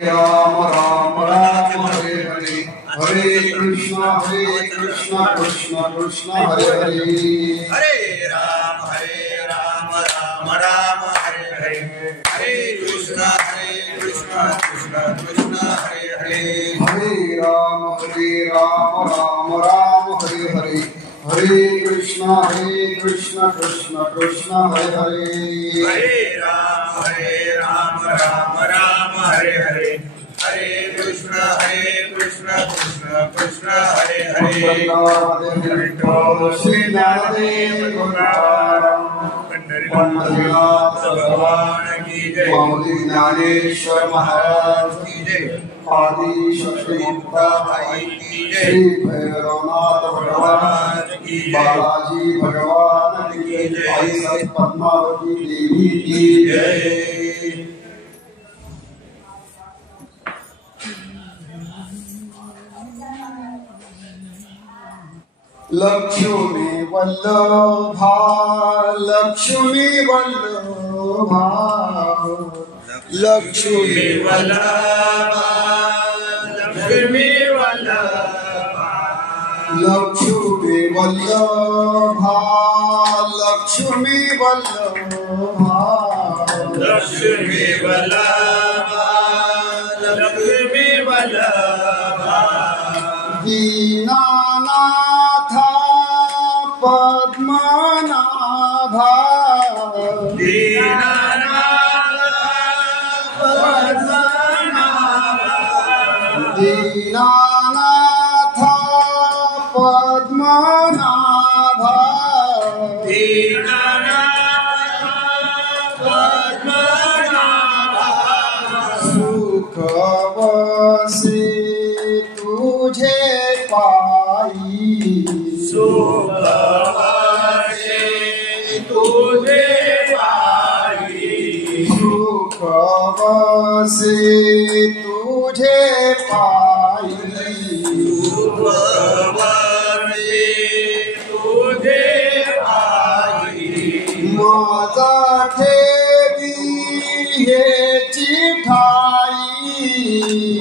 राम राम राम हरे हरे हरे कृष्ण कृष्ण कृष्ण हरे हरे हरे राम राम राम हरे हरे हरे कृष्ण कृष्ण कृष्ण हरे हरे हरे राम राम राम हरे हरे हरे कृष्ण कृष्ण कृष्ण हरे हरे हरे राम राम हरे हरे हरे कृष्ण कृष्ण कृष्ण हरे हरे श्री ज्ञानदेव पंढरीनाथ भगवान की जय। स्वामी ज्ञानेश्वर महाराज की जय। आदि शक्ति मुक्ताबाई की जय। श्री भैरवनाथ भगवान की जय। बालाजी भगवान की जय। आई सत पद्मावती देवी की जय। लक्ष्मी वल्लभा लक्ष्मी वल्लभा लक्ष्मी वल्लभा लक्ष्मी वल्लभा लक्ष्मी वल्लभा लक्ष्मी वल्लभा लक्ष्मी वल्लभा लक्ष्मी वल्लभा दीनानाथा पद्मनाभा दीनानाथ पद्मनाभा सुख वसे तुझे पाई सुख वसे तुझे पाई सुख वसे तुझे पाई तुझे आई माझा ठेवी हे चिठाई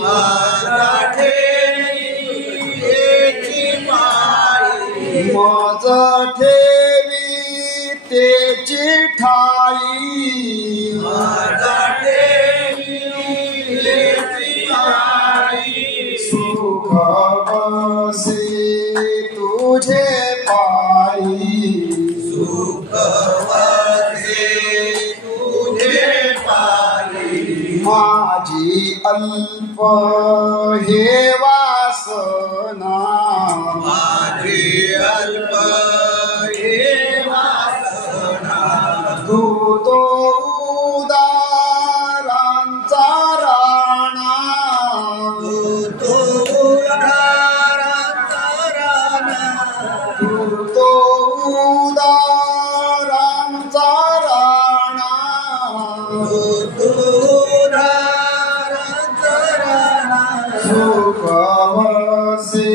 माझा ठेवी ते चिठाई सुख वसे तुझे पाई सुख वसे तुझे पाई माझी अल्प हे वासना माझी अल्प हे वासना तू तो उदारांचा राणा तो उदारांचा राणा तू तो उदारांचा राणा तो उदारांचा राणा सुख वसे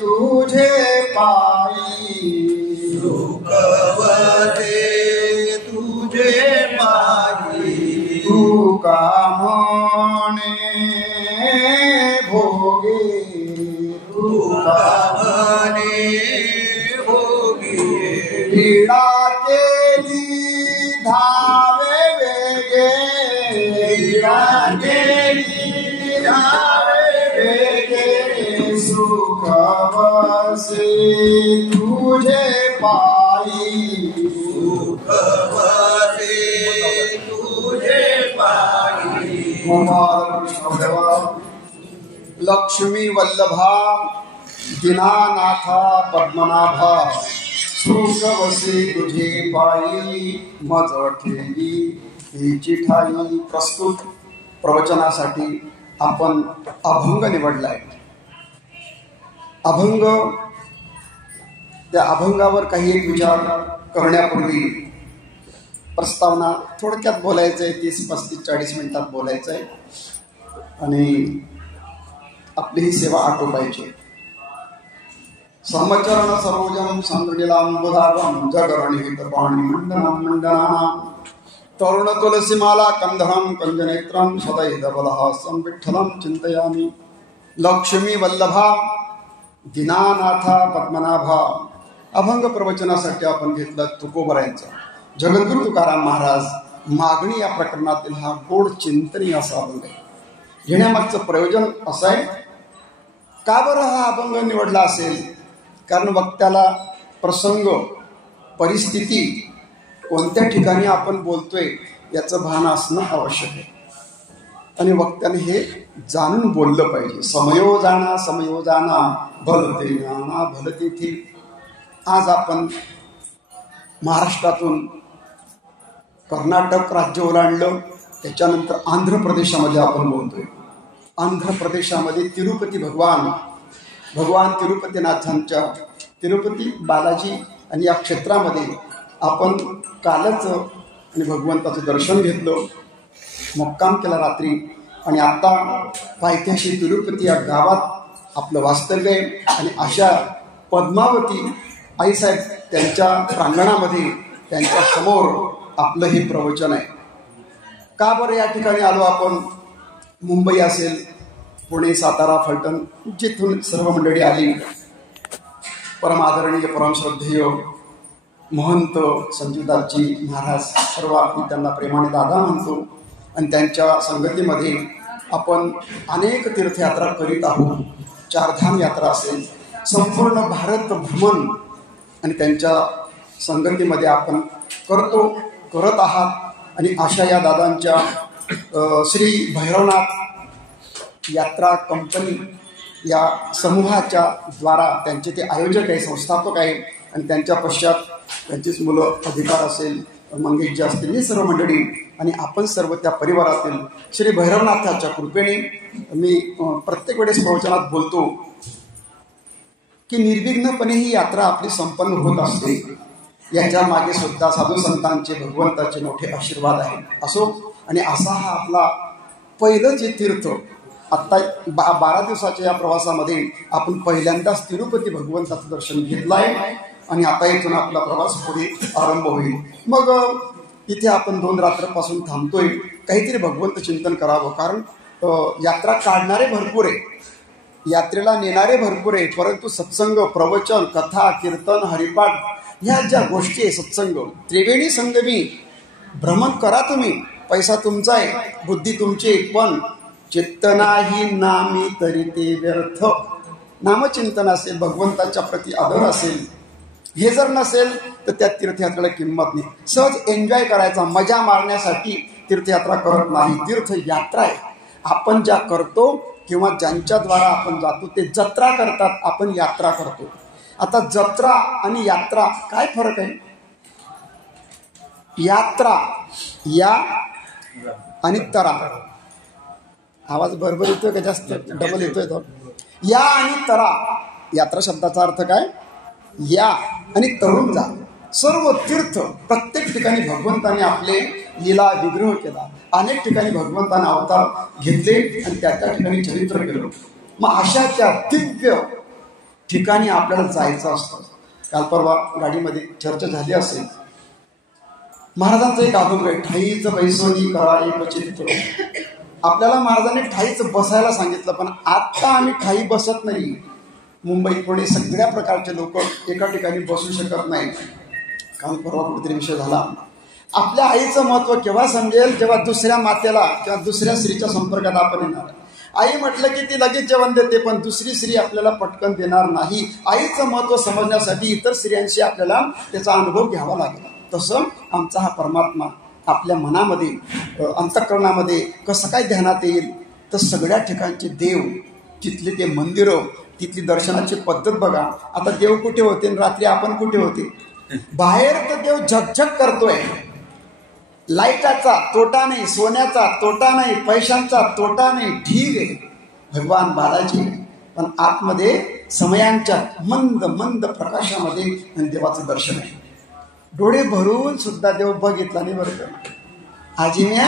तुझे पाई सुख वसे तुझे पाई तू का म्हणे भोगे तू का मने भोगी पीडा केली धावे वेगे पीडा केली धावे वेगे सुख वसे तुझे पाई सुख वसे तुझे पाई गोपाल कृष्ण भगवान लक्ष्मी वल्लभा दीनानाथा पद्मनाभा सुख वसे तुझे पायी मज ठेवी ही चिठाई. प्रस्तुत प्रवचनासाठी आपण अभंग निवडलाय. अभंग, त्या अभंगावर काही एक विचार करण्यापूर्वी प्रस्तावना थोडक्यात बोलायचं आहे. 30-35-40 मिनिटात बोलायचं आहे आणि आपली ही सेवा आटोपायची. समचरण सरोजम संतुलिलांबुधागम जगरणित पाणी मंडनम मंडनानाम तरुण तुलसीमाला कंधरम कंजनेत्रम सदैदबलहासं विठ्ठलं चिंतयामि. लक्ष्मी वल्लभा दीनानाथा पद्मनाभा. अभंग प्रवचनासाठी आपण घेतलं तुकोबरायांचा जगद्गुरु तुकाराम महाराज मागणी या प्रकरणातील हा गोड चिंतनीय असा अभंग आहे. घेण्यामागचं प्रयोजन असं आहे, का बरं हा अभंग निवडला असेल? कारण वक्त्याला प्रसंग परिस्थिती कोणत्या ठिकाणी आपण बोलतोय याचं भान असणं आवश्यक आहे आणि वक्त्याने हे जाणून बोललं पाहिजे. समयोजाना भलते ज्ञाना भलतिथी. आज आपण महाराष्ट्रातून कर्नाटक राज्य ओलांडलं, त्याच्यानंतर आंध्र प्रदेशामध्ये आपण बोलतोय. आंध्र प्रदेशामध्ये तिरुपती भगवान तिरुपतीनाथांच्या तिरुपती बालाजी आणि या क्षेत्रामध्ये आपण कालच आणि भगवंताचं दर्शन घेतलं, मुक्काम केला रात्री आणि आता पायथ्याशी तिरुपती या गावात आपलं वास्तव्य आहे. आणि अशा पद्मावती आईसाहेब त्यांच्या प्रांगणामध्ये त्यांच्या समोर आपलं हे प्रवचन आहे. का बरं या ठिकाणी आलो आपण? मुंबई असेल, पुणे, सातारा, फलटण, जिथून सर्व मंडळी आली. परम आदरणीय परमश्रद्धेय महंत संजीवदासजी महाराज, सर्व आपण त्यांना प्रेमाने दादा म्हणतो. आणि त्यांच्या संगतीमध्ये आपण अनेक तीर्थयात्रा करीत आहोत. चारधाम यात्रा असेल, संपूर्ण भारत भ्रमण आणि त्यांच्या संगतीमध्ये आपण करत आहात. आणि अशा या दादांच्या श्री भैरवनाथ यात्रा कंपनी या समूहाच्या द्वारा त्यांचे ते आयोजक आहे, संस्थापक आहे. आणि त्यांच्या पश्चात त्यांचीच मुलं अधिकार असेल, मंगेशजी असतील, ही सर्व मंडळी आणि आपण सर्व त्या परिवारातील श्री भैरवनाथाच्या कृपेने मी प्रत्येक वेळेस प्रवचनात बोलतो की निर्विघ्नपणे ही यात्रा आपली संपन्न होत असते. याच्या मागे सुद्धा साधू संतांचे भगवंताचे मोठे आशीर्वाद आहेत असो. आणि असा हा आपला पहिलं जे तीर्थ आत्ता 12 दिवसाच्या या प्रवासामध्ये आपण पहिल्यांदाच तिरुपती भगवंताचं दर्शन घेतलं आहे. आणि आता इथून आपला प्रवास पुढे आरंभ होईल. मग इथे आपण 2 रात्रपासून थांबतोय, काहीतरी भगवंत चिंतन करावं. कारण यात्रा काढणारे भरपूर आहे, यात्रेला नेणारे भरपूर आहे, परंतु सत्संग, प्रवचन, कथा, कीर्तन, हरिपाठ ह्या ज्या गोष्टी आहे, सत्संग त्रिवेणी संगमी भ्रमण करा तुम्ही. पैसा तुमचा आहे, बुद्धी तुमची, पण चित्त नाही नामी तरी ते व्यर्थ. नामचिंतन असेल, भगवंताच्या प्रती आदर असेल, हे जर नसेल तर त्या तीर्थयात्रेला किंमत नाही. सहज एन्जॉय करायचा, मजा मारण्यासाठी तीर्थयात्रा करत नाही. तीर्थयात्रा आहे. आपण ज्या करतो किंवा ज्यांच्याद्वारा आपण जातो ते जत्रा करतात, आपण यात्रा करतो. आता जत्रा आणि यात्रा काय फरक आहे? यात्रा या आणि तरा, आवाज बरोबर येतोय का जास्त डबल येतोय? तो या आणि तरा, यात्रा शब्दाचा अर्थ काय? या आणि तरुण जा. सर्व तीर्थ प्रत्येक ठिकाणी भगवंताने आपले लीला विग्रह केला, अनेक ठिकाणी भगवंताने अवतार घेतले आणि त्या ठिकाणी चरित्र केलं. मग अशा त्या दिव्य ठिकाणी आपल्याला जायचं असतं. काल परवा गाडीमध्ये चर्चा झाली असेल, महाराजांचा एक अभंग आहे, ठाईच बैसोनी करा एक चित्त. आपल्याला महाराजांनी ठाईच बसायला सांगितलं, पण आता आम्ही ठाई बसत नाही. मुंबई पुणे सगळ्या प्रकारचे लोक एका ठिकाणी बसू शकत नाही. काल परवा कुठेतरी विषय झाला. आपल्या आईचं महत्व केव्हा समजेल? जेव्हा दुसऱ्या मातेला किंवा दुसऱ्या स्त्रीच्या संपर्कात आपण येणार. आई म्हटलं की ती लगेच जेवण देते, पण दुसरी स्त्री आपल्याला पटकन देणार नाही. आईचं महत्व समजण्यासाठी इतर स्त्रियांशी आपल्याला त्याचा अनुभव घ्यावा लागेल. तसं आमचा हा परमात्मा आपल्या मनामध्ये, अंतःकरणामध्ये कसं काय ध्यानात येईल? तर सगळ्या ठिकाणचे देव, तिथले ते मंदिरं, तिथली दर्शनाची पद्धत बघा. आता देव कुठे होते आणि रात्री आपण कुठे होते? बाहेर तर देव झकझक करतोय. लाईटाचा तोटा नाही, सोन्याचा तोटा नाही, पैशांचा तोटा नाही, ठीक आहे भगवान बालाजी. पण आतमध्ये समयांच्या मंद मंद प्रकाशामध्ये देवाचं दर्शन आहे. डोळे भरून सुद्धा देव बघितला नाही बरं का, आजीने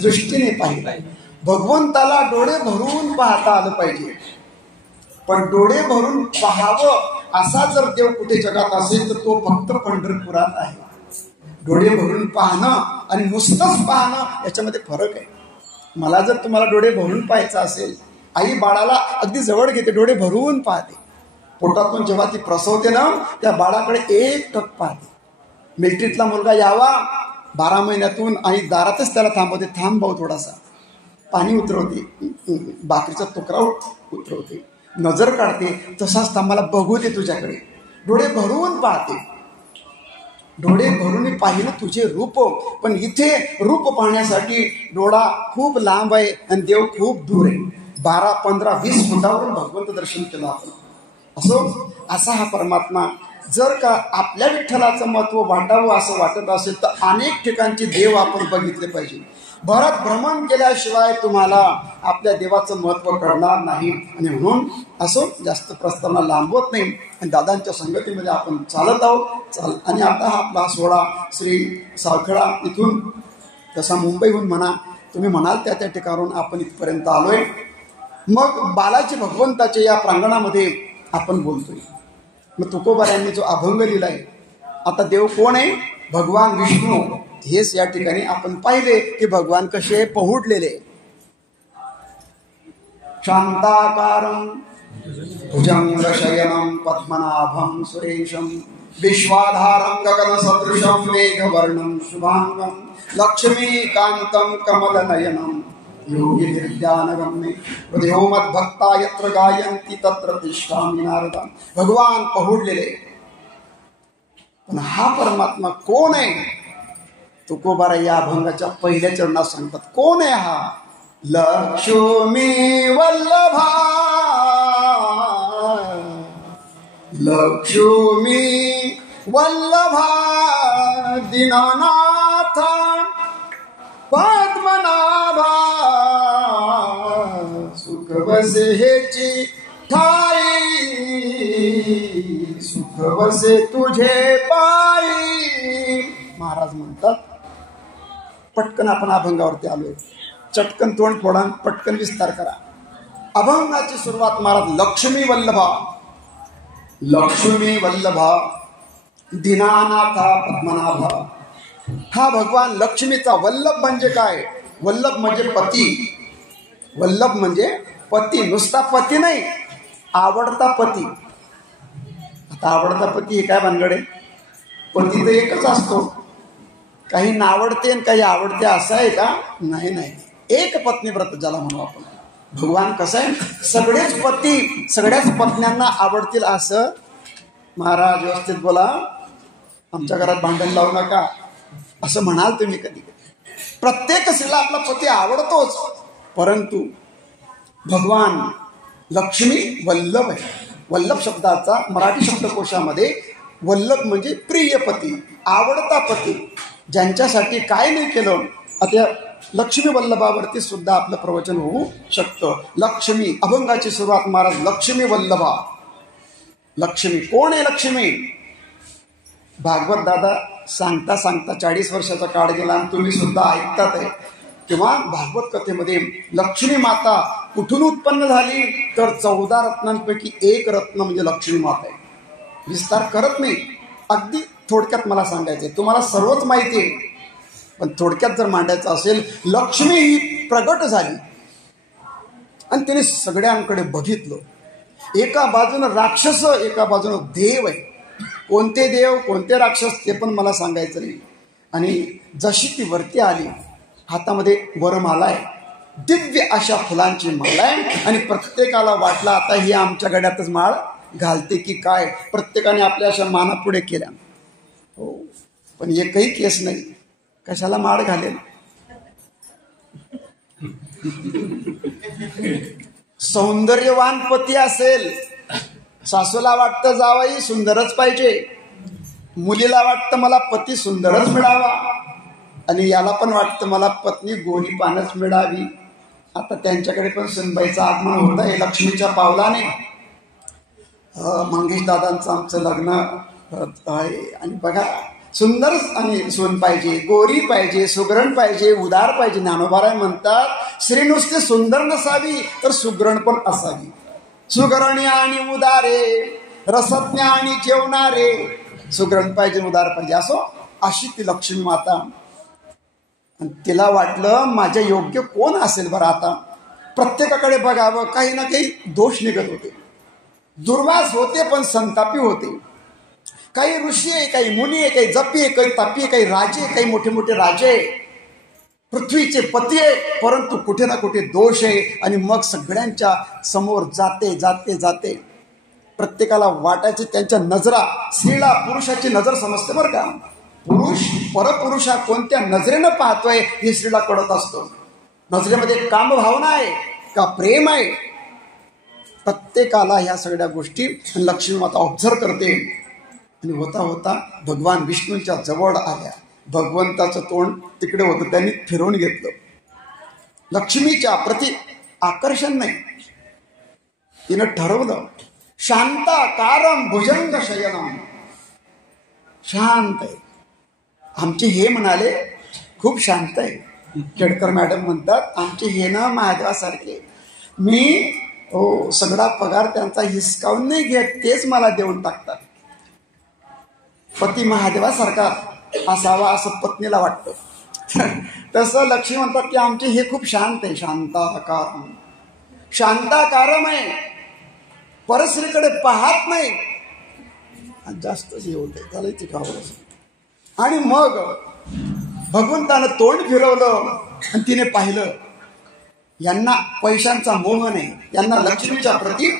दृष्टीने पाहिलाय. भगवंताला डोळे भरून पाहता आलं पाहिजे, पण डोळे भरून पाहावं असा जर देव कुठे जगात असेल तर तो फक्त पंढरपुरात आहे. डोळे भरून पाहणं आणि नुसतंच पाहणं याच्यामध्ये फरक आहे. मला जर तुम्हाला डोळे भरून पाहायचं असेल, आई बाळाला अगदी जवळ घेते, डोळे भरून पाहते. पोटातून जेव्हा ती प्रसवते ना, त्या बाळाकडे एकटक पाहते. मिलिटरीतला मुलगा यावा 12 महिन्यातून आणि दारातच त्याला थांबवते, थांब भाऊ थोडासा, पाणी उतरवते, भाकरीचा तुकडा उतरवते, नजर काढते, तसाच थांबाला बघू दे तुझ्याकडे, डोळे भरून पाहते. डोळे भरून पाहिलं तुझे रूप. पण इथे रूप पाहण्यासाठी डोळा खूप लांब आहे आणि देव खूप दूर आहे. 12, 15, 20 फुटावरून भगवंत दर्शन केलं आपण. असो असा हा परमात्मा. जर का आपल्या विठ्ठलाचं महत्व वाटावं असं वाटत असेल तर अनेक ठिकाणचे देव आपण बघितले पाहिजे. भरत भ्रमण केल्याशिवाय तुम्हाला आपल्या देवाचं महत्व कळणार नाही. आणि म्हणून असो जास्त प्रस्तावना लांबवत नाही आणि दादांच्या संगतीमध्ये आपण चालत आहोत. आणि आता हा आपला सोहळा श्री सावखेडा इथून तसा मुंबईहून म्हणा, तुम्ही म्हणाल त्या त्या ठिकाणाहून आपण इथपर्यंत आलोय. मग बालाजी भगवंताच्या या प्रांगणामध्ये आपण बोलतोय. मग तुकोबार यांनी जो अभंग लिहिलाय, आता देव कोण आहे? भगवान विष्णू. हेच या ठिकाणी आपण पाहिले की भगवान कसे पहुडलेले. शांताकारं भुजंगशयनं पद्मनाभं सुरेशं विश्वाधारं गगनसदृशं मेघवर्णं शुभांगं लक्ष्मीकान्तं कमलनयनं योगी निर्ज्ञानगम्ये हृदयो मद्भक्ता यत्र गायन्ति तत्र तिष्ठामि नारदा. भगवान पहुडलेले. पण हा परमात्मा कोण आहे? तुकोबार या अभंगाच्या पहिल्या चरणात सांगतात कोण आहे हा. लक्ष्मी वल्लभा, लक्ष्मी वल्लभा दीनानाथ पद्मनाभा, सुख बसे हेची ठाई, सुख बसे तुझे पायी. महाराज म्हणतात, पटकन आपण अभंगावरती आलोय, चटकन तोंड फोडा, पटकन विस्तार करा. अभंगाची सुरुवात महाराज लक्ष्मी वल्लभा, लक्ष्मी वल्लभा दीनानाथा पद्मनाभा. हा भगवान लक्ष्मीचा. वल्लभ म्हणजे काय? वल्लभ म्हणजे पती. वल्लभ म्हणजे पती. नुसता पती नाही, आवडता पती. आता आवडता पती हे काय भानगड आहे? पती तर एकच असतो. काही नावडते आणि काही आवडते असं आहे का? नाही नाही, एक पत्नी व्रत ज्याला म्हणू आपण. भगवान कसं आहे, सगळेच पती सगळ्याच पत्न्यांना आवडतील असं. महाराज व्यवस्थित बोला, आमच्या घरात भांडण लावू नका असं म्हणाल तुम्ही कधी. प्रत्येक स्त्रीला आपला पती आवडतोच, परंतु भगवान लक्ष्मी वल्लभ आहे. वल्लभ शब्दाचा मराठी शब्दकोशामध्ये वल्लभ म्हणजे प्रिय पती, आवडता पती, ज्यांच्यासाठी काय नाही केलं. आता लक्ष्मी वल्लभावरती सुद्धा आपलं प्रवचन होऊ शकतं. लक्ष्मी अभंगाची सुरुवात महाराज लक्ष्मी वल्लभा. लक्ष्मी कोण आहे? लक्ष्मी भागवत दादा सांगता सांगता 40 वर्षाचा काळ गेला आणि तुम्ही सुद्धा ऐकतात आहे. तेव्हा भागवत कथेमध्ये लक्ष्मी माता कुठून उत्पन्न झाली तर 14 रत्नांपैकी एक रत्न म्हणजे लक्ष्मी माता आहे. विस्तार करत नाही, अगदी थोडक्यात मला सांगायचंय. तुम्हाला सर्वच माहिती आहे, पण थोडक्यात जर मांडायचं असेल, लक्ष्मी ही प्रगट झाली आणि तिने सगळ्यांकडे बघितलं. एका बाजूनं राक्षस, एका बाजूनं देव आहे. कोणते देव कोणते राक्षस ते पण मला सांगायचं नाही. आणि जशी ती वरती आली, हातामध्ये वरमाला आहे, दिव्य अशा फुलांची माळ आहे. आणि प्रत्येकाला वाटलं आता ही आमच्या गड्यातच माळ घालते की काय. प्रत्येकाने आपल्या अशा माना पुढे केल्या. हो, पण एकही केस नाही, कशाला माळ घालेल. सौंदर्यवान पती असेल, सासूला वाटतं जावई सुंदरच पाहिजे, मुलीला वाटतं मला पती सुंदरच मिळावा, आणि याला पण वाटतं मला पत्नी गोरी पानच मिळावी. आता त्यांच्याकडे पण सुनबाईचं आगमन होत आहे लक्ष्मीच्या पावलाने. मंगेश दादांचं आमचं लग्न आहे आणि बघा, सुंदर आणि सून पाहिजे, गोरी पाहिजे, सुगरण पाहिजे, उदार पाहिजे. ज्ञानोबाराय म्हणतात, स्त्री नुसते सुंदर नसावी तर सुगरण पण असावी. सुगरणी आणि उदारे, रसज्ञ आणि जेवणारे. सुगरण पाहिजे, उदार पाहिजे. असो अशी ती लक्ष्मी माता. आणि तिला वाटलं माझ्या योग्य कोण असेल बरं आता. प्रत्येकाकडे बघावं, काही ना काही दोष निघत होते, दुर्वास होते पण संतापी होते. काही ऋषी आहे, काही मुनी आहे, काही जपी आहे, काही तापी आहे, काही राजे, काही मोठे मोठे राजे, पृथ्वीचे पती आहे, परंतु कुठे ना कुठे दोष आहे. आणि मग सगळ्यांच्या समोर जाते जाते जाते प्रत्येकाला वाटायचे त्यांच्या नजरा, स्त्रीला पुरुषाची नजर समजते बरं का. पुरुष परपुरुषा कोणत्या नजरेनं पाहतोय हे स्त्रीला कळत असतो. नजरेमध्ये काम भावना आहे का प्रेम आहे, प्रत्येकाला ह्या सगळ्या गोष्टी लक्ष्मी माता ऑब्झर्व करते. आणि होता होता भगवान विष्णूंच्या जवळ आल्या. भगवंताचं तोंड तिकडे होतं, त्यांनी फिरवून घेतलं. लक्ष्मीच्या प्रति आकर्षण नाही. तिनं ठरवलं शांताकारम भुजंग शयनम. शांत आहे. आमचे हे म्हणाले खूप शांत आहे. केडकर मॅडम म्हणतात आमचे हे ना महादेवासारखे. मी सगळा पगार त्यांचा हिसकावून नाही घेत, तेच मला देऊन टाकतात. पती महादेवासारखा असावा असं पत्नीला वाटतं. तसं लक्ष्मी म्हणतात की आमचे हे खूप शांत आहे. शांताकारम, शांताकारम आहे, परस्त्रीकडे पाहत नाही. जास्तच हे होते त्याला चिकावं. आणि मग भगवंतानं तोंड फिरवलं आणि तिने पाहिलं यांना पैशांचा मोह नाही, यांना लक्ष्मीच्या प्रती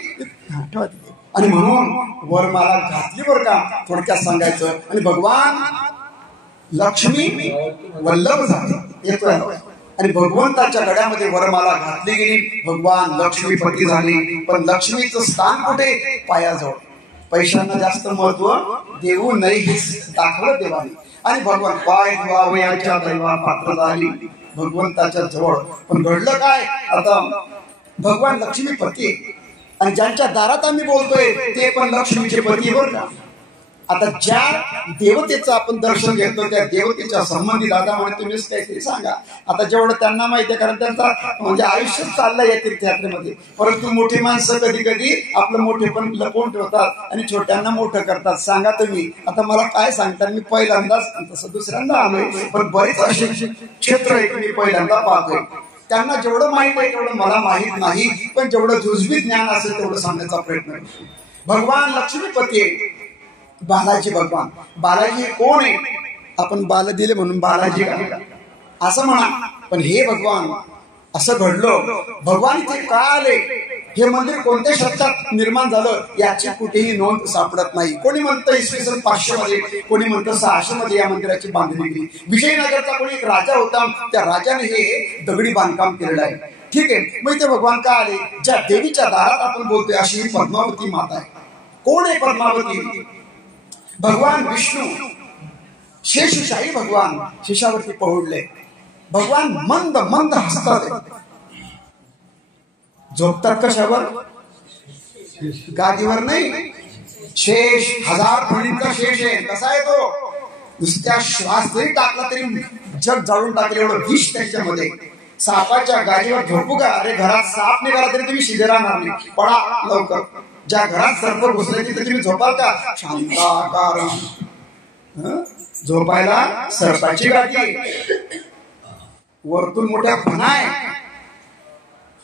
आठवत. आणि म्हणून वरमाला घातली बरं का, थोडक्यात सांगायचं. आणि भगवान लक्ष्मी वल्लभ झाले येतोय. आणि भगवंताच्या गळ्यामध्ये वरमाला घातली गेली. भगवान लक्ष्मीपती झाली. पण लक्ष्मीचं स्थान कुठे? पायाजवळ. पैशांना जास्त महत्व देऊ नये हे दाखवलं देवाने. आणि भगवान पाय धुवावयाच्या दैवा पात्र झाली भगवंताच्या जवळ. पण घडलं काय, आता भगवान लक्ष्मीपती आणि ज्यांच्या दारात आम्ही बोलतोय ते पण लक्ष्मीचे पती बरं का. आता ज्या देवतेचं आपण दर्शन घेतो त्या देवतेच्या संबंधी दादा म्हणे तुम्हीच काहीतरी सांगा. आता जेवढं त्यांना माहिती आहे, कारण त्यांचा म्हणजे आयुष्य चाललंय या तीर्थयात्रेमध्ये. परंतु मोठी माणसं कधी कधी आपलं मोठे पण लपवून ठेवतात आणि छोट्यांना मोठं करतात. सांगा तुम्ही. आता मला काय सांगतात, मी पहिल्यांदाच तसं दुसऱ्यांदा आलोय, पण बरेच असे क्षेत्र आहे मी पहिल्यांदा पाहतोय. त्यांना जेवढं माहित आहे तेवढं मला माहित नाही, पण जेवढं जुजबी ज्ञान असेल तेवढं सांगण्याचा प्रयत्न करतो. भगवान लक्ष्मीपती आहे बालाजी. भगवान बालाजी कोण आहे? आपण बाल दिले म्हणून बालाजी असं म्हणा, पण हे भगवान असं घडलं. भगवान इथे का आले, हे मंदिर कोणत्या शतकात निर्माण झालं याची कुठेही नोंद सापडत नाही. कोणी म्हणतं इसवी सन 500 मध्ये, कोणी म्हणतं 600 मध्ये या मंदिराची बांधणी केली. विजयनगरचा कोणी एक राजा होता, त्या राजाने हे दगडी बांधकाम केलेलं आहे. ठीक आहे, मग इथे भगवान का आले? ज्या देवीच्या दारात आपण बोलतोय अशी ही पद्मावती माता आहे. कोण आहे पद्मावती? भगवान विष्णू शेषशाही भगवान शेषावरती पहुडले. भगवान मंद मंद हसतात. झोपतात कशावर? गादीवर नाही. शेष 1000 फणींचा शेष आहे. कसा आहे तो? नुसत्या श्वास जरी टाकला तरी जग जाळून टाकेल एवढं विष त्याच्यामध्ये. सापाच्या गादीवर झोपू का? अरे घरात साप निघाला तरी तुम्ही शिजे राहणार नाही. पळा लवकर. ज्या घरात सर्प घुसले तिथे तुम्ही झोपाल का? शांताकार. झोपायला सर्पाची गादी, वरतून मोठ्या फणा आहे.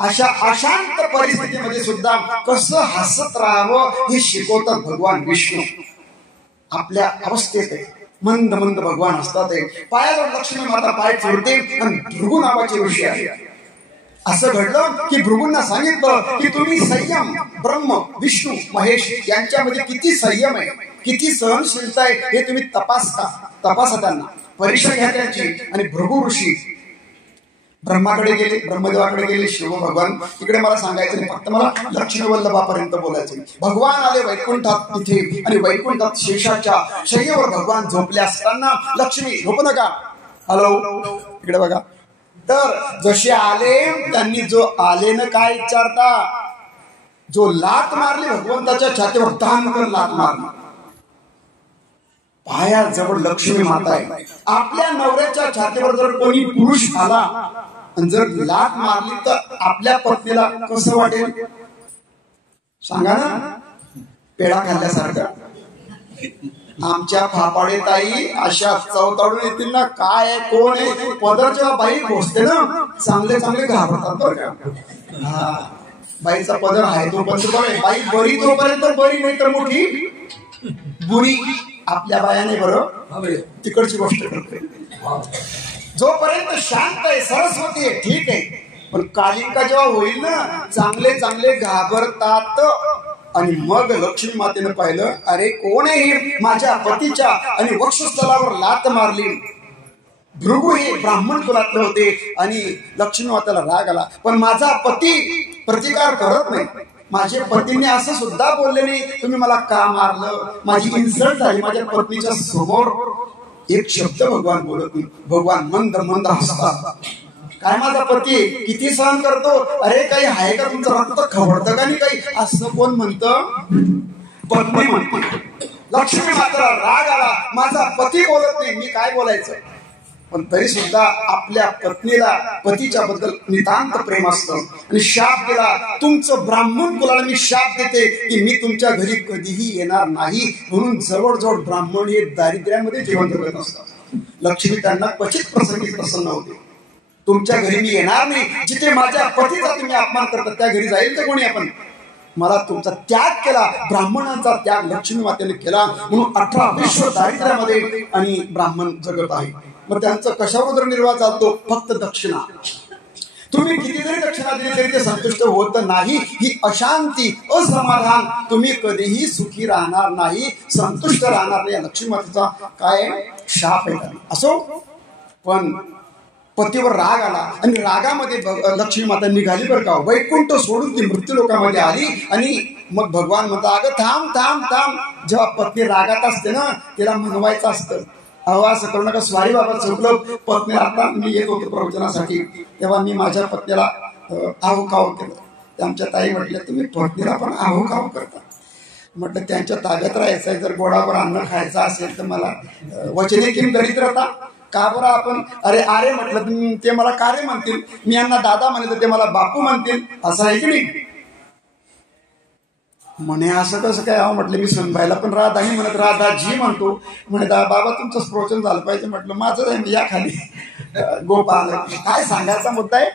अशा अशांत परिस्थितीमध्ये सुद्धा कसं हसत राहावं हे शिकवतात भगवान विष्णू. आपल्या अवस्थेत आहे मंद मंद भगवान हसतात. पायावर लक्ष्मी माता पाय चोरते आणि भृगू नावाचे ऋषी आहे. असं घडलं की भृगूंना सांगितलं की तुम्ही संयम, ब्रह्म विष्णू महेश यांच्यामध्ये किती संयम आहे, किती सहनशीलता आहे हे तुम्ही तपासा त्यांना, परीक्षा घ्या त्यांची. आणि भृगू ऋषी ब्रह्माकडे गेले, ब्रह्मदेवाकडे गेले. शिव भगवान इकडे मला सांगायचं नाही, फक्त मला लक्ष्मी वल्लभापर्यंत बोलायचं. भगवान आले वैकुंठात तिथे, आणि वैकुंठात शेषाच्या शय्येवर भगवान झोपले असताना लक्ष्मी झोपू नका, हॅलो इकडे बघा. तर जसे आले त्यांनी जो आलेनं काय विचारता, जो लात मारली भगवंताच्या छातीवर, दान लात मारली. पायाजवळ लक्ष्मी माता आहे. आपल्या नवऱ्याच्या छातीवर जर कोणी पुरुष आला आणि जर लात मारली तर आपल्या पत्नीला कसं वाटेल सांगा ना? पेढा खाल्ल्यासारखं. आमच्या फापाडे ताई अशा चवताडून येतील ना, काय आहे कोण आहे. पदर जेव्हा बाई पोचते ना, चांगले चांगले घाबरतात बरं का. हा, बाईचा पदर आहे तोपर्यंत बरं, बाई बरी तोपर्यंत बरी, नाही तर मोठी बुरी. आपल्या बायाने बरं तिकडची गोष्ट करते. जोपर्यंत शांत आहे, सरस्वती आहे, ठीक आहे. पण कालिका जेव्हा होईल ना, चांगले चांगले घाबरतात. आणि मग लक्ष्मी मातेनं पाहिलं, अरे कोण आहे माझ्या पतीच्या, आणि वक्षस्थलावर लात मारली. भृगू हे ब्राह्मण कुलातले होते आणि लक्ष्मी मातेला राग आला. पण माझा पती प्रतिकार करत नाही. माझे पतीने असं सुद्धा बोलले नाही, तुम्ही मला का मारलं, माझी इन्सल्ट झाली माझ्या पत्नीच्या समोर. एक शब्द भगवान बोलत नाही. भगवान मंद मंद हसतात. काय माझा पती किती सहन करतो, अरे काही आहे का तुमचं रक्त खवडतं का नाही काही, असं कोण म्हणतं. पत्नी म्हणते. लक्ष्मी मात्र राग आला, माझा पती बोलत नाही, मी काय बोलायचं. पण तरी सुद्धा आपल्या पत्नीला पतीच्या बद्दल नितांत प्रेम असतं. आणि शाप दिला, तुमचं ब्राह्मण कुलाला मी शाप देते की मी तुमच्या घरी कधीही येणार नाही. म्हणून जवळजवळ ब्राह्मण हे दारिद्र्यामध्ये जीवन जगत असतात. लक्ष्मी त्यांना क्वचित प्रसंगी प्रसन्न होते. तुमच्या घरी मी येणार नाही, जिथे माझ्या पतीचा तुम्ही अपमान करता त्या घरी जाईल का कोणी. आपण मला तुमचा त्याग केला, ब्राह्मणांचा त्याग लक्ष्मी मातेने केला. म्हणून 18 विश्व दारिद्र्यामध्ये आणि ब्राह्मण जगत आहे. मग त्यांचं कशावर उदरनिर्वाह चालतो, फक्त दक्षिणा. तुम्ही किती जरी दक्षिणा दिली तरी ते संतुष्ट होत नाही. ही अशांती, असमाधान, तुम्ही कधीही सुखी राहणार नाही, संतुष्ट राहणार नाही. लक्ष्मी मातेचा काय शाप आहे. असो, पण पतीवर राग आला आणि रागामध्ये लक्ष्मी माता निघाली बरं का, वैकुंठ सोडून ती मृत्यू लोकांमध्ये आली. आणि मग भगवान म्हणतात, अगं थांब थांब थांब. जेव्हा पत्नी रागात असते ना, तिला म्हणवायचं असतं, अहो असं करू नका, स्वारी बाबा चुकलं. पत्नी, आता मी येत होतो प्रवचनासाठी, तेव्हा मी माझ्या पत्नीला आहो खाऊ केलं. ते आमच्या ताई म्हटल्या, तुम्ही पत्नीला पण आहो खाऊ करता. म्हटलं त्यांच्या ताब्यात राहायचं आहे, जर गोडावर अन्न खायचं असेल तर मला वचने किम दरिद्रता. का बरं आपण अरे अरे म्हटलं ते मला का रे म्हणतील, मी यांना दादा म्हणले तर ते मला बापू म्हणतील, असं आहे की नाही. म्हणे असं कसं काय. अहो म्हटलं, मी सुनबाईला पण राधाही म्हणत राधाजी म्हणतो. म्हणे बाबा तुमचं प्रवचन झालं पाहिजे. म्हटलं माझं आहे, या खाली गोपाल. काय सांगायचा मुद्दा आहे.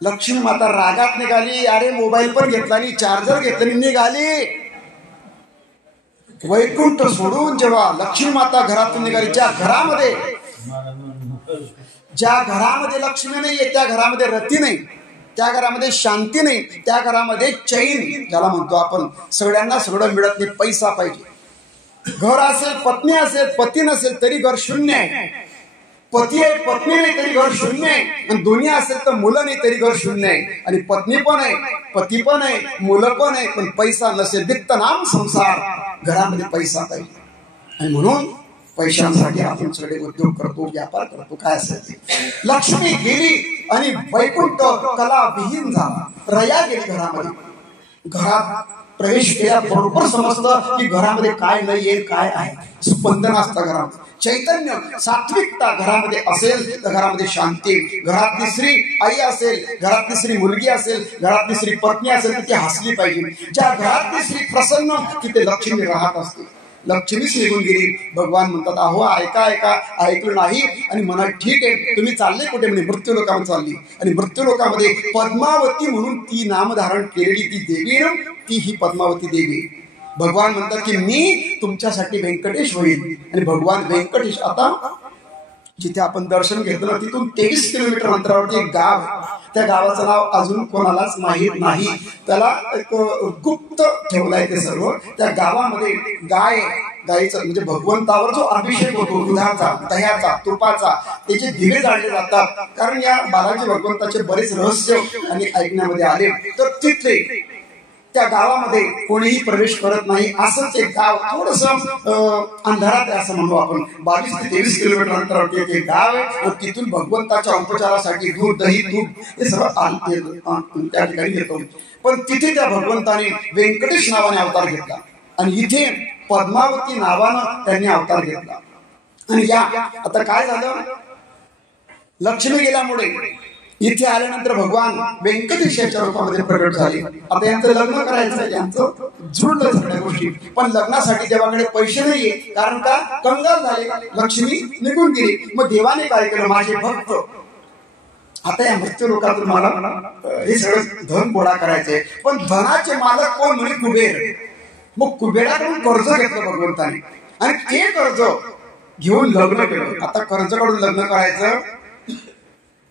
लक्ष्मी माता रागात निघाली. अरे मोबाईल पण घेतला आणि चार्जर घेतलं निघाली. वैकुंठ सोडून जेव्हा लक्ष्मी माता घरातून निघाली, ज्या घरामध्ये लक्ष्मी नाहीये, त्या घरामध्ये रती नाही, त्या घरामध्ये शांती नाही, त्या घरामध्ये चैन ज्याला म्हणतो आपण. सगळ्यांना सगळं मिळत नाही, पैसा पाहिजे. घर असेल, पत्नी असेल, पती नसेल तरी घर शून्य आहे. पती आहे, पत्नी नाही तरी घर शून्य आहे. आणि दोन्ही असेल तर मुलं नाही तरी घर शून्य आहे. आणि पत्नी पण आहे, पती पण आहे, मुलं पण आहे, पण पैसा नसेल, दिक्त नाम संसार. घरामध्ये पैसा पाहिजे. आणि म्हणून पैशांसाठी आपण सगळे उद्योग करतो, व्यापार करतो, काय असेल. लक्ष्मी गेली आणि वैकुंठ कला विहीन झाला. रया गेली घरामध्ये. घरात प्रवेश केल्या बरोबर समजतं की घरामध्ये काय नाहीये, काय आहे. स्पंदन असतं घरामध्ये, चैतन्य, सात्विकता घरामध्ये असेल तर घरामध्ये शांती. घरातली स्त्री आई असेल, घरातली स्त्री मुलगी असेल, घरातली स्त्री पत्नी असेल तर ती हसली पाहिजे. ज्या घरातली स्त्री प्रसन्न तिथे लक्ष्मी राहत असते. लक्ष्मीच निघून गेली. भगवान म्हणतात, अहो ऐका ऐका, ऐकलं नाही. आणि म्हणा ठीक आहे, तुम्ही चालले कुठे. म्हणजे मृत्यू लोकांमध्ये चालली. आणि मृत्यू लोकांमध्ये पद्मावती म्हणून ती नामधारण केलेली ती देवी, ती ही पद्मावती देवी. भगवान म्हणतात की मी तुमच्यासाठी व्यंकटेश होईल. आणि भगवान व्यंकटेश, आता जिथे आपण दर्शन घेतलं ना, तिथून 23 किलोमीटर अंतरावरती एक गाव. त्या गावाचं नाव अजून कोणालाच माहीत नाही. त्याला एक गुप्त ठेवलाय ते सर्व. त्या गावामध्ये गायीचा म्हणजे भगवंतावर जो अभिषेक होतो, दुधाचा, दह्याचा, तुपाचा, त्याचे दिवे जाळले जातात. कारण या बालाजी भगवंताचे बरेच रहस्य आणि ऐकण्यामध्ये आले. तर तिथले त्या गावामध्ये कोणीही प्रवेश करत नाही. असंच एक गाव थोडस अंधारात आहे असं म्हणतो आपण. 22 ते 23 किलोमीटर अंतरावरती एक गाव आहे. तिथून भगवंताच्या उपचारासाठी दूध, दही, तूप हे सर्व त्या ठिकाणी घेतो. पण तिथे त्या भगवंताने व्यंकटेश नावाने अवतार घेतला. आणि इथे पद्मावती नावानं त्यांनी अवतार घेतला. आणि या आता काय झालं, लक्ष्मी गेल्यामुळे इथे आल्यानंतर भगवान व्यंकटेशाच्या रूपामध्ये प्रकट झाले. आता यांचं लग्न करायचं, यांचं जुळलं सगळ्या गोष्टी, पण लग्नासाठी देवाकडे पैसे नाहीये. कारण का? कंगाल झाले, लक्ष्मी निघून गेली. मग देवाने काय केलं? माझे भक्त आता या मृत्यू लोकातून मला हे सगळं धन गोळा करायचंय, पण धनाचे मालक कोण? म्हणे कुबेर. मग कुबेराकडून कर्ज घेतलं भगवंताने आणि ते कर्ज घेऊन लग्न केलं. आता कर्ज काढून लग्न करायचं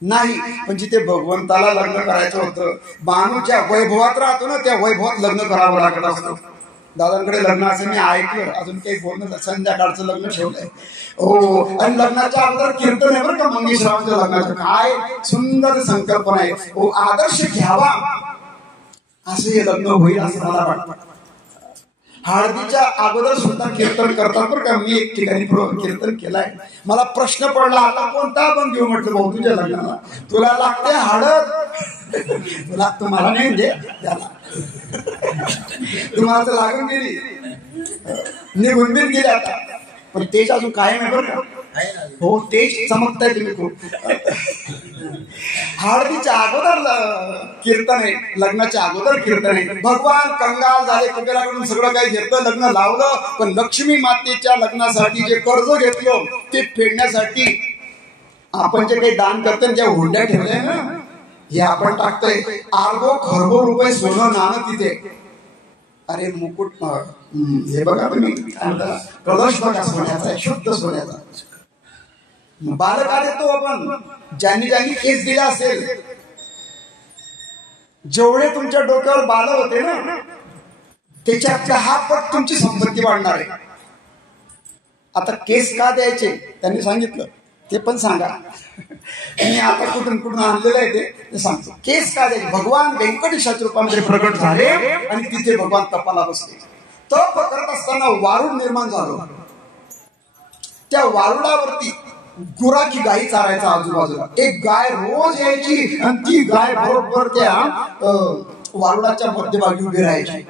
नाही, पण जिथे भगवंताला लग्न करायचं होतं, माणूच्या वैभवात राहतो ना, त्या वैभवात लग्न करावं लागत असतं. दादांकडे लग्न असं मी ऐकलं, अजून काही बोलणं, संध्याकाळचं लग्न ठेवलंय. हो, आणि लग्नाच्या अगोदर कीर्तन आहे बरं का मंगेशरावांच्या लग्नाचं. काय सुंदर संकल्पना आहे. हो, आदर्श घ्यावा असं हे लग्न होईल असं मला वाटतं. हळदीच्या अगोदर सुद्धा कीर्तन करतात बरं का. मी एक ठिकाणी कीर्तन केलाय. मला प्रश्न पडला, आता कोणता पण घेऊ म्हटलं. भाऊ तुझ्या लग्नाला तुला लागते हळद, तुला तुम्हाला नाही दे त्याला, तुम्हाला तर लागून गेली, निघून बिन गेली आता. पण तेच अजून कायम आहे बरं का. हो, तेच चमकताय तुम्ही खूप. हळदीच्या अगोदर कीर्तन आहे, लग्नाच्या अगोदर कीर्तन आहे. भगवान कंगाल झाले, कुबेराकडून सगळं काही घेतलं, लग्न लावलं, पण लक्ष्मी मातेच्या लग्नासाठी जे कर्ज घेतलं ते फेडण्यासाठी आपण जे काही दान करतो, ज्या हुंड्या ठेवल्या ना, हे आपण टाकतोय. अर्धो खरबो रुपये सोनं नाणं तिथे. अरे मुकुट, हे बघा तुम्ही प्रदर्श बघा सोन्याचा आहे, शुद्ध सोन्याचा. बालका देतो आपण, ज्यांनी ज्यांनी केस दिला असेल, जेवढे तुमच्या डोक्यावर बाल होते ना, त्याच्या 10 पट तुमची संपत्ती वाढणार आहे. आता केस का द्यायचे त्यांनी सांगितलं, ते पण सांगा. मी आता कुठून आणलेलं आहे ते सांगतो. केस का द्यायचे? भगवान व्यंकटेशाच्या रूपामध्ये प्रकट झाले आणि तिथे भगवान तपाला बसले. तप करत असताना वारुड निर्माण झालं. त्या वारुडावरती गुराखी गायी चारायचा आजूबाजूला. एक गाय रोज यायची आणि ती गाय बरोबर त्या वारुडाच्या मध्यभागी उभी राहायची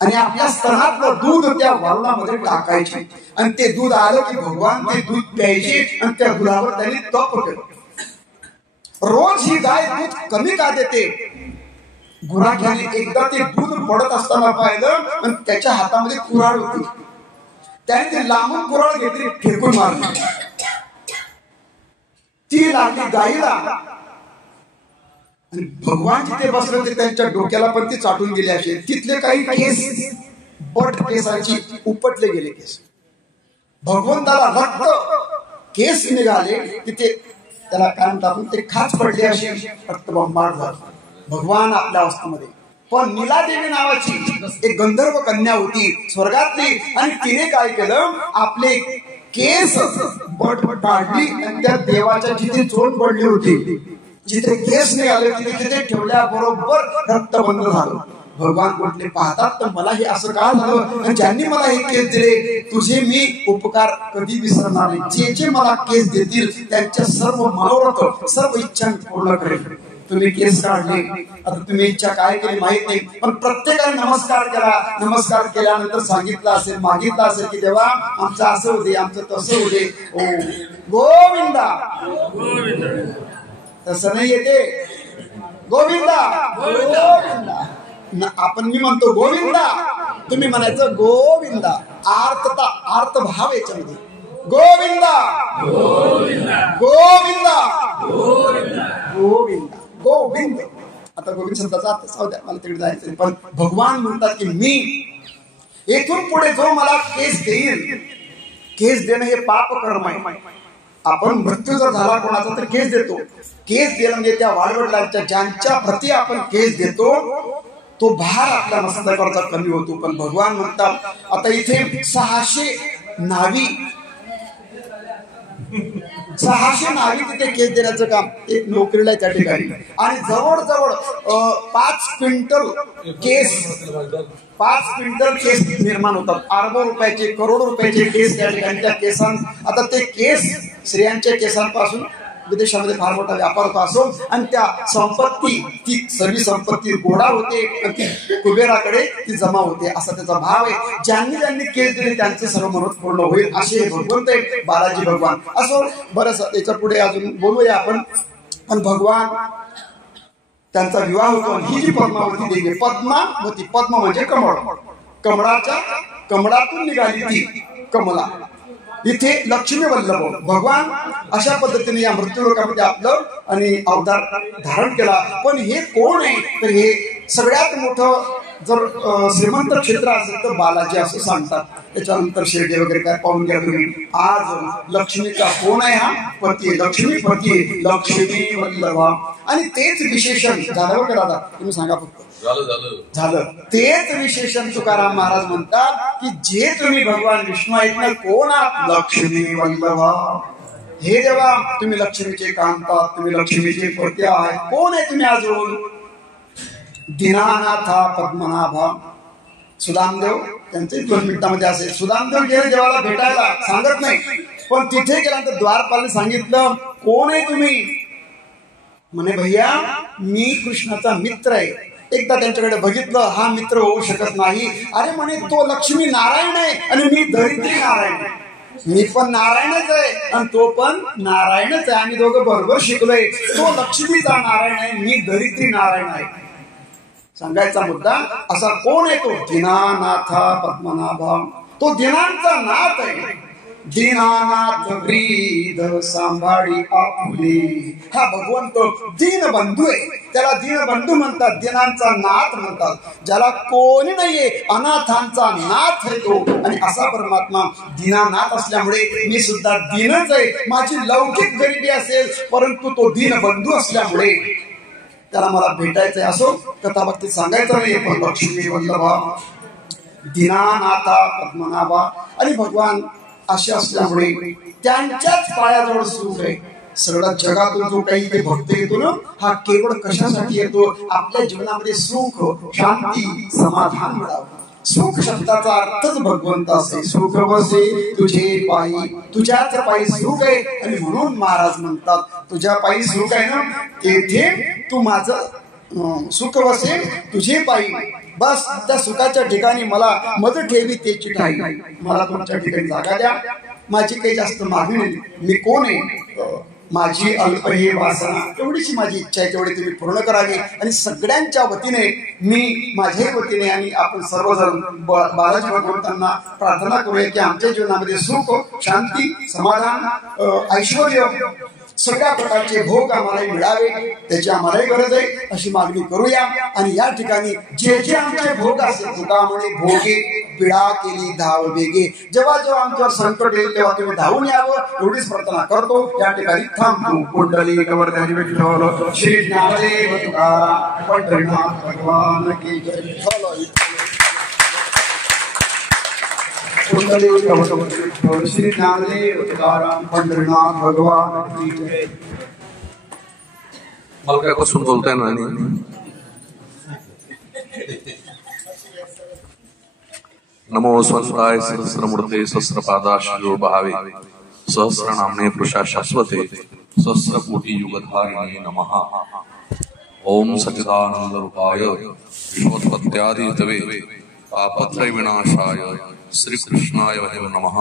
आणि आपल्या स्तनातलं दूध त्या वारुडामध्ये टाकायचे आणि ते दूध आलं की भगवान ते दूध प्यायचे आणि त्या दुधावर त्यांनी तप केलं. रोज ही गाय दूध कमी का देते? गुराख्याने एकदा ते दूध पडत असताना पाहिलं आणि त्याच्या हातामध्ये कुऱ्हाड होती. त्याने ते लांबून कुऱ्हाड घेतली, फेकून मारली. ती लागली गाईला आणि भगवान जिथे बसले होते त्यांच्या डोक्याला पण ती चाटून गेली. असे तिथले काही केस बट केसांची उपटले गेले केस. भगवंताला रक्त केस निघाले, तिथे त्याला काय म्हणतात ते खाच पडले, अशी रक्तबंबाळ झाला. भगवान आपल्या अवस्थेमध्ये. पण नीलादेवी नावाची एक गंधर्व कन्या होती स्वर्गातली आणि तिने काय केलं, आपले केस बट काढली आणि त्या देवाच्या जिथे चोट पडली होती, जिथे केस निघाले तिथे ठेवल्या बरोबर रक्त बंद झालं. भगवान म्हटले, पाहतात तर मला हे असं का झालं, आणि ज्यांनी मला हे केस दिले तुझे मी उपकार कधी विसरणार नाही. जे मला केस देतील त्यांच्या सर्व मनोरथ सर्व इच्छा पूर्ण करेल. तुम्ही केस काढले, आता तुम्ही इच्छा काय केली माहित नाही, पण प्रत्येकाने नमस्कार केला. नमस्कार केल्यानंतर सांगितलं असेल, मागितलं असेल की देवा आमचं असं होते, आमचं तसं होते. ओ गोविंदा, तसं नाही येते. गोविंदा गोविंदा, आपण मी म्हणतो गोविंदा, तुम्ही म्हणायचं गोविंदा. आर्तता, अर्थ भाव याच्यामध्ये. गोविंदा गोविंदा गोविंदा गोविंद. आता गोविंद शब्दाचा अर्थ जाऊ द्या, मला तिकडे जायचं. पण भगवान म्हणतात की मी येथून पुढे जो मला केस देईल, केस देणं हे पाप कर्म आहे. आपण मृत्यू जर झाला कोणाचा तर केस देतो. केस देणं म्हणजे त्या वाडवडिलांच्या ज्यांच्या प्रती आपण केस देतो तो भार आपल्या मस्तकावरचा कमी होतो. पण भगवान म्हणतात आता इथे 600 नावी तिथे केस देण्याचं काम एक नोकरीला आहे त्या ठिकाणी. आणि जवळजवळ 5 क्विंटल केस निर्माण होतात. अरबो रुपयाचे, करोड रुपयाचे केस त्या ठिकाणी. त्या केसां आता ते केस स्त्रियांच्या केसांपासून विदेशामध्ये फार मोठा व्यापार होता असो, आणि त्या संपत्ती ती सर्व संपत्ती गोळा होते आणि ती कुबेराकडे ती जमा होते, असा त्याचा भाव आहे. ज्यांनी ज्यांनी केस दिले त्यांचे सर्व मनोरथ पूर्ण होईल असे हे भगवंत आहे बालाजी भगवान. असो बरंच याच्या पुढे अजून बोलूया आपण. आणि भगवान त्यांचा विवाह होतो. ही जी पद्मावती देवी आहे, पद्मावती, पद्म म्हणजे कमळ, कमळातून निघाली ती कमला. इथे लक्ष्मी वल्लभ भगवान अशा पद्धतीने या मृत्यूलोकामध्ये आपलं आणि अवतार धारण केला. पण हे कोण आहे तर हे सगळ्यात मोठं जर श्रीमंत क्षेत्र असेल तर बालाजी असं सांगतात. त्याच्यानंतर शेडे वगैरे काय पाहून घ्या तुम्ही. आज लक्ष्मीचा कोण आहे, हा पती आहे, लक्ष्मी पती आहे, लक्ष्मी वल्लभा. आणि तेच विशेषण झालं का दादा, तुम्ही सांगा फक्त. झालं तेच विशेषण तुकाराम महाराज म्हणतात की जे तुम्ही भगवान विष्णू आहेत ना, कोण आहात, लक्ष्मी वल्लभा. हे जेव्हा तुम्ही लक्ष्मीचे कांतात, तुम्ही लक्ष्मीचे पती आहात, कोण आहे तुम्ही अजून, दीनानाथा पद्मनाभा. सुदामदेव त्यांचे 2 मिनिटांमध्ये असेल. सुदामदेव गेले देवाला भेटायला, सांगत नाही, पण तिथे गेल्यानंतर द्वारपालने सांगितलं कोण आहे तुम्ही. म्हणे भैया मी कृष्णाचा मित्र आहे. एकदा त्यांच्याकडे बघितलं, हा मित्र होऊ शकत नाही. अरे म्हणे तो लक्ष्मी नारायण आहे आणि मी दरिद्री नारायण आहे. मी पण नारायणच आहे आणि तो पण नारायणच आहे. आम्ही दोघं बरोबर शिकलोय. तो लक्ष्मीचा नारायण आहे, मी दरिद्री नारायण आहे. सांगायचा मुद्दा असा कोण आहे तो, दीनानाथा पद्मनाभा. तो दीनांचा नाथ आहे. दीनानाथ ब्रीद सांभाळी आपुले. हा भगवंत दीनबंधू आहे, त्याला दीनबंधू म्हणतात, दीनांचा नाथ म्हणतात. ज्याला कोणी नाहीये, अनाथांचा नाथ आहे तो. आणि असा परमात्मा दीनानाथ असल्यामुळे मी सुद्धा दीनच आहे. माझी लौकिक गरिबी असेल परंतु तो दीनबंधू असल्यामुळे त्याला मला भेटायचंय. असो कथाभक्तीत सांगायचं नाही, पण लक्ष्मी वल्लभा, दीनानाथा पद्मनाभा. आणि भगवान असे असल्यामुळे त्यांच्याच पायाजवळ सुख आहे. सगळ्या जगातून जो काही ते भक्त येतो ना, हा केवळ कशासाठी येतो, आपल्या जीवनामध्ये सुख, शांती, समाधान मिळावं. सुख शब्दाचा अर्थच भगवंत असे. सुख वसे तुझे पायी, तुझ्याच पायी सुख आहे. आणि म्हणून महाराज म्हणतात तुझ्या पायी सुख आहे ना, तेथे तू माझं सुख वसे तुझे पायी. बस त्या सुखाच्या ठिकाणी मला मद ठेवी त्याची ठाई. मला तुमच्या ठिकाणी जागा द्या. माझी काही जास्त मागणी नाही. मी कोण आहे, माझी अल्प हे वासना, एवढीची माझी इच्छा आहे, तेवढी तुम्ही पूर्ण करावी. आणि सगळ्यांच्या वतीने मी माझ्याही वतीने आणि आपण सर्वजण बालाजी भगवंतांना प्रार्थना करूया की आमच्या जीवनामध्ये सुख, शांती, समाधान, ऐश्वर्य, सगळ्या प्रकारचे भोग आम्हाला मिळावे, त्याची आम्हालाही गरज आहे, अशी मागणी करूया. आणि या ठिकाणी जे जे आमचे भोग असेल, तुका म्हणे भोगे पिढा केली धाव वेगे. जेव्हा जेव्हा आमच्यावर संकट येईल तेव्हा तुम्ही धावून यावं, एवढीच प्रार्थना करतो. या ठिकाणी थांबतो. कुंडली कवरधारी विठ्ठल श्री ज्ञानदेव तुकाराम पंढरीनाथ भगवान की जय. कुंडली कवरधारी विठ्ठल श्री ज्ञानदेव तुकाराम पंढरीनाथ भगवान की जय. मला काय पासून बोलताय ना. नमो स्वस्ताय सहस्रमूर्ते सहस्रपादाश्रयो भावे सहस्रनामने पुरुषा शाश्वते सहस्रकोटी युगधारिणे नमः. ओम सच्चिदानंद रूपाय विश्वोत्पत्त्यादिहेतवे तापत्रय विनाशाय श्री कृष्णाय वयं नमः.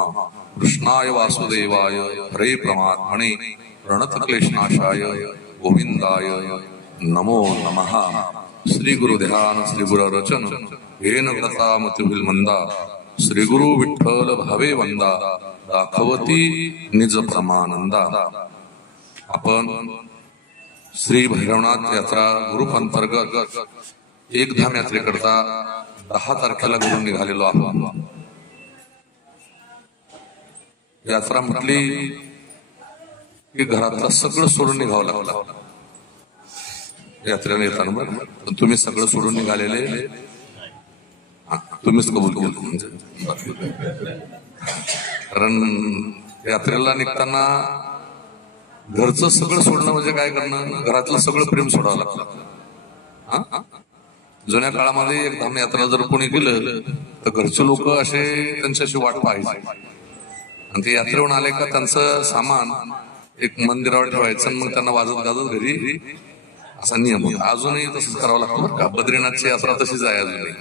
कृष्णाय वासुदेवाय हरे परमात्मने प्रणतक्लेशनाशाय गोविंदाय नमो नमः. श्री गुरु ध्यान श्री गुरु रचन येन व्रता मतिभिल मंदा. श्री गुरु विठ्ठल भावे वंदा दाखवती निज प्रमानंदा. आपण श्री भैरवनाथ यात्रा ग्रुप अंतर्गत एक धाम यात्रेकरता 10 तारखेला घरून निघालेलो आहोत. यात्रा म्हटली की घरातलं सगळं सोडून निघावं लागलं यात्रेला येताना. बरं तुम्ही सगळं सोडून निघालेले, तुम्हीच कबूल केलं. म्हणजे कारण यात्रेला निघताना घरचं सगळं सोडणं म्हणजे काय करणं, घरातलं सगळं प्रेम सोडावं लागतं. जुन्या काळामध्ये एक धाम यात्रा जर कोणी केलं तर घरचे लोक असे त्यांच्याशी वाट पाहायचे. आणि ते यात्रेहून आले का त्यांचं सामान एक मंदिरावर ठेवायचं, मग त्यांना वाजत गाजत घरी, असा नियम होता. अजूनही तसंच करावं लागतं का. बद्रीनाथची यात्रा तशीच आहे अजूनही,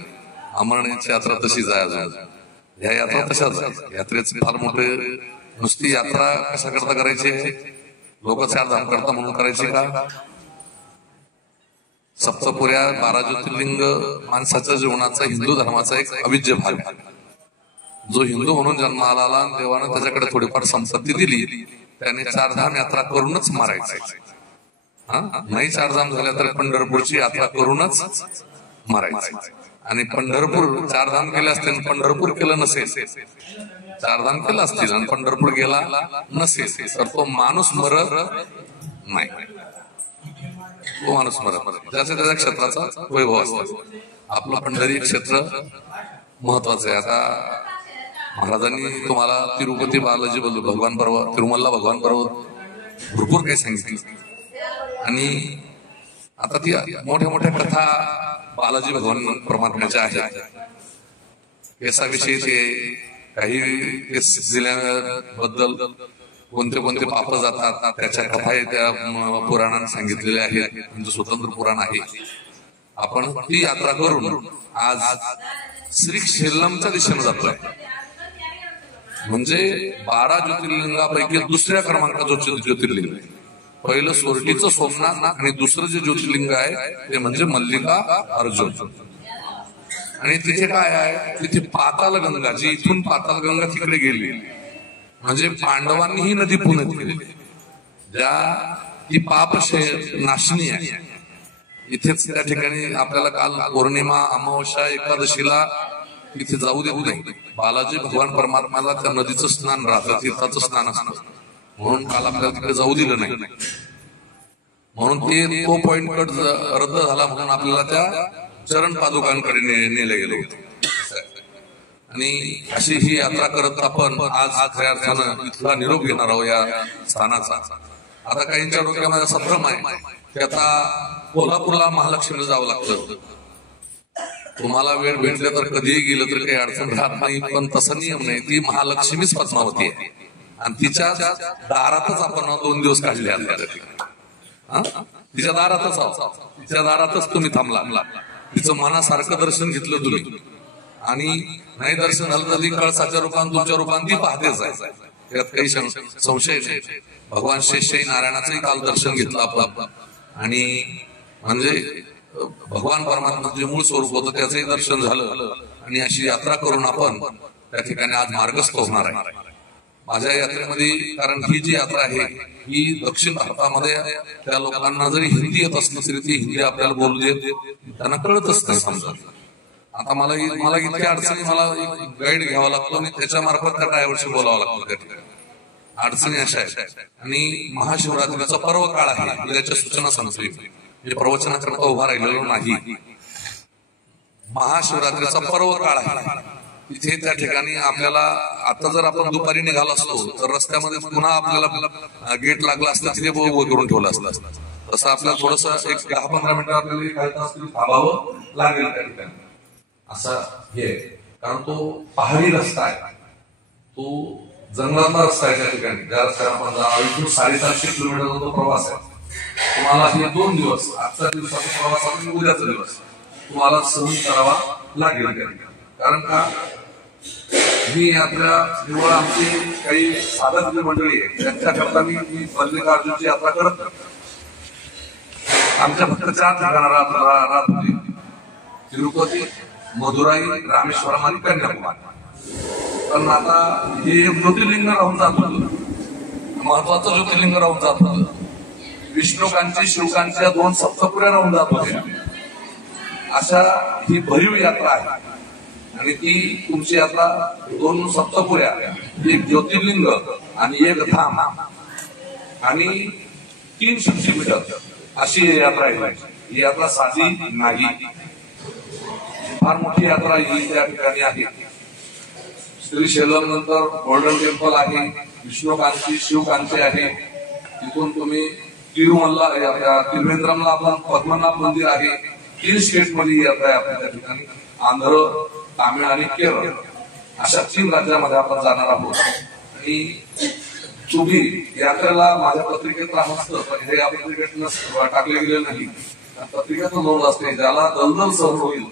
अमरनाथची यात्रा तशीच आहे अजून. ह्या यात्रा तशाच आहे. यात्रेचे फार मोठे नुसती यात्रा कशा करता करायची आहे लोक 4 धाम करता म्हणून करायचे का? सप्तपुऱ्या 12 ज्योतिर्लिंग माणसाच्या जीवनाचा हिंदू धर्माचा एक अविभाज्य भाग आहे. जो हिंदू म्हणून जन्माला आला, देवानं त्याच्याकडे थोडीफार संपत्ती दिली, त्याने 4 धाम यात्रा करूनच मारायचं. नाही 4 धाम झाल्या तर पंढरपूरची यात्रा करूनच मारायचं. आणि पंढरपूर 4 धाम केले असते आणि पंढरपूर केलं नसेल, 4 धाम केलं असतील आणि पंढरपूर गेला नसेल, तर तो माणूस मरत नाही. तो माणूस मरत ज्याच्या त्याच्या क्षेत्राचा वैभव असतो. आपलं पंढरी क्षेत्र महत्वाचं आहे. आता महाराजांनी तुम्हाला तिरुपती बालाजी भगवान पर्वत, तिरुमल्ला भगवान पर्वत भरपूर काही सांगितलं. आणि आता ती मोठ्या मोठ्या कथा बालाजी भगवान परमात्म्याच्या आहेत. केसाविषयी ते काही केस जिल्ह्याबद्दल कोणते कोणते पाप जातात त्याच्या कथा त्या पुराणाने सांगितलेल्या आहेत. म्हणजे स्वतंत्र पुराण आहे. आपण ती यात्रा करून आज श्री शेल्लमच्या दिशेने जातोय. म्हणजे 12 ज्योतिर्लिंगापैकी दुसऱ्या क्रमांकाचं ज्योतिर्लिंग. पहिलं सोरटीचं सोमनाथ आणि दुसरं जे ज्योतिर्लिंग आहे ते म्हणजे मल्लिका अर्जुन. आणि तिथे काय आहे, तिथे पातालगंगा, जी इथून पातालगंगा तिकडे गेली, म्हणजे पांडवांनी ही नदी पुण्यात केली, ज्या ती पाप नाशनी आहे. इथेच त्या ठिकाणी आपल्याला काल पौर्णिमा, अमावस्या, एकादशीला तिथे जाऊ देऊ नाही. बालाजी भगवान परमात्म्याला त्या नदीचं स्नान राहतं, तीर्थाचं स्नान असतं, म्हणून काल आपल्याला तिकडे जाऊ दिलं नाही. म्हणून ते तो पॉइंट कट रद्द झाला, म्हणून आपल्याला त्या चरण पादुकांकडे नेले गेले होते. आणि अशी ही यात्रा करत आपण आज खऱ्या अर्थानं इथला निरोप घेणार आहोत या स्थानाचा. आता काहींच्या डोक्यामध्ये असा भ्रम आहे की आता कोल्हापूरला महालक्ष्मीला जावं लागतं. तुम्हाला वेळ भेटले तर कधीही गेलं तर काही अडचण राहत नाही, पण तसा नियम नाही. ती महालक्ष्मीच पद्मावती आहे आणि तिच्या दारातच आपण 2 दिवस काढले. तिच्या दारातच आहोत, तिच्या दारातच तुम्ही थांबला, तिचं मनासारखं दर्शन घेतलं तुम्ही. आणि नाही दर्शन झालं तर ती कळसाच्या रूपान तुमच्या रूपान ती पाहतेच आहे, यात काही संशय नाही. भगवान शेषशाही नारायणाचंही काल दर्शन घेतलं आपलं. आणि म्हणजे भगवान परमात्मा जे मूळ स्वरूप होतं त्याचंही दर्शन झालं. आणि अशी यात्रा करून आपण त्या ठिकाणी आज मार्गस्थ होणार आहे. माझ्या यात्रेमध्ये, कारण ही जी यात्रा आहे ही दक्षिण भारतामध्ये त्या लोकांना जरी हिंदी येत असली तरी ती हिंदी आपल्याला बोलू देत, त्यांना कळतच नाही. समजा आता मला इतक्या अडचणी, मला गाईड घ्यावा लागतो आणि त्याच्या मार्फत त्या ड्रायव्हरशी बोलावं लागतं. अडचणी अशा आहेत. आणि महाशिवरात्रीचा पर्व काळ आहे, त्याच्या सूचना सांगतो. हे प्रवचनाकरता उभा राहिलेलो नाही. महाशिवरात्रीचा पर्व काळ आहे. तिथे त्या ठिकाणी आपल्याला आता जर आपण दुपारी निघालो असतो तर रस्त्यामध्ये पुन्हा आपल्याला गेट लागला असतं, तिथे उभं करून ठेवलं असतं. तसं आपल्याला थोडस एक 10-15 मिनिटं आपल्याला थांबावं लागेल त्या ठिकाणी. असं हे कारण तो पहाडी रस्ता आहे, तो जंगलातला रस्ता आहे. त्या ठिकाणी ज्या रस्त्याने आपण जाणार, इथून 750 किलोमीटरचा तो प्रवास आहे. तुम्हाला हे 2 दिवस, आजच्या दिवसाचा प्रवास आणि उद्याचा दिवस तुम्हाला सहन करावा लागेल. कारण का ही यात्रा निवड आमची काही साधक मंडळी आहे त्यांच्याकरता मी मल्लिकार्जुनची यात्रा करत आमच्या फक्त 4 ठिकाणं राहत होती: तिरुपती, मदुराई, रामेश्वरम आणि कन्याकुमारी. पण आता हे एक ज्योतिर्लिंग राहून जात होतं, महत्वाचं ज्योतिर्लिंग राहून जात होतं. विष्णुकांची, शिवकांच्या 2 सप्तपुऱ्या राहून जात होत्या. अशा ही भरीव यात्रा आहे. आणि ती तुमची यात्रा 2 सप्तपुऱ्या, 1 ज्योतिर्लिंग आणि 1 धाम आणि 3 शक्तीपीठ अशी यात्रा आहे. ही यात्रा साधी नाही, फार मोठी यात्रा ही त्या ठिकाणी आहे. श्री शेलम नंतर गोल्डन टेम्पल आहे, विष्णुकांची, शिवकांची आहे. तिथून तुम्ही तिरुमल्ला, त्रिवेंद्रमला आपण पद्मनाभ मंदिर आहे. 3 स्टेट मध्ये यात्रा आहे आपल्या त्या ठिकाणी. आंध्र, तामिळ आणि केरळ अशा 3 राज्यामध्ये आपण जाणार आहोत. आणि तुम्ही यात्रेला माझ्या पत्रिकेत असतं, पण हे या पत्रिकेत टाकले गेले नाही. पत्रिकेत नोंद असते, ज्याला दलदल सहन होईल